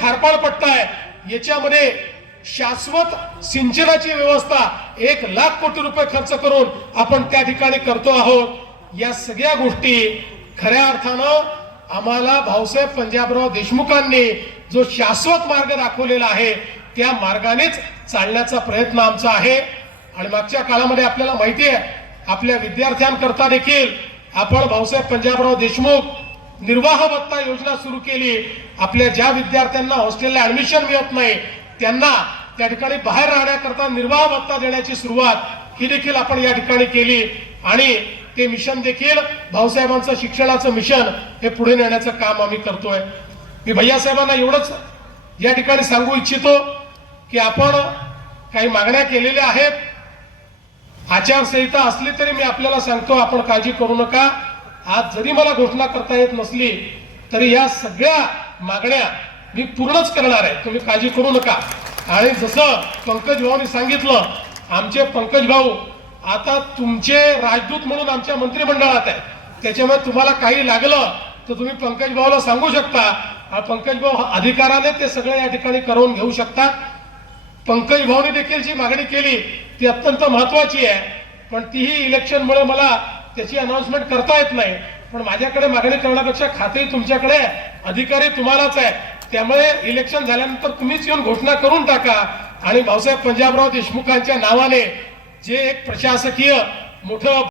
खारपाळ पट्टा आहे, याच्यामध्ये शाश्वत सिंचनाची व्यवस्था 1,00,000 कोटी रुपये खर्च करून आपण त्या ठिकाणी करतो आहोत। या सगळ्या गोष्टी खऱ्या अर्थानं आम्हाला भाऊसाहेब पंजाबराव देशमुखांनी जो शाश्वत मार्ग दाखवलेला आहे त्या मार्गानेच चालण्याचा प्रयत्न आमचा आहे। आणि मागच्या काळामध्ये आपल्याला माहिती आहे, आपल्या विद्यार्थ्यांकरता देखील आपण भाऊसाहेब पंजाबराव देशमुख निर्वाह भत्ता योजना सुरू केली। आपल्या ज्या विद्यार्थ्यांना हॉस्टेलला ऍडमिशन मिळत नाही त्यांना त्या ठिकाणी बाहेर राहण्याकरता निर्वाह भत्ता देण्याची सुरुवात ही देखील आपण या ठिकाणी केली आणि ते मिशन देखील भाऊसाहेबांचं शिक्षणाचं मिशन हे पुढे नेण्याचं काम आम्ही करतोय। मी भैयासाहेबांना एवढंच या ठिकाणी सांगू इच्छितो की आपण काही मागण्या केलेल्या आहेत, आचारसंहिता असली तरी मी आपल्याला सांगतो आपण काळजी करू नका। आज जरी मला घोषणा करता येत नसली तरी या सगळ्या मागण्या मी पूर्णच करणार आहे, तुम्ही काळजी करू नका। आणि जसं पंकज भाऊनी सांगितलं, आमचे पंकज भाऊ आता तुमचे राजदूत म्हणून आमच्या मंत्रिमंडळात आहे, त्याच्यामुळे तुम्हाला काही लागलं तर तुम्ही पंकज भाऊला सांगू शकता। पंकज भाऊ अधिकाराने ते सगळे या ठिकाणी करून घेऊ शकतात। पंकज भाऊनी देखील जी मागणी केली ती अत्यंत महत्वाची आहे, पण तीही इलेक्शनमुळे मला त्याची अनाउन्समेंट करता येत नाही। पण माझ्याकडे मागणी करण्यापेक्षा खाते तुमच्याकडे, अधिकारी तुम्हालाच आहे, त्यामुळे इलेक्शन झाल्यानंतर तुम्हीच येऊन घोषणा करून टाका आणि भाऊसाहेब पंजाबराव देशमुखांच्या नावाने जे एक प्रशासकीय मोठं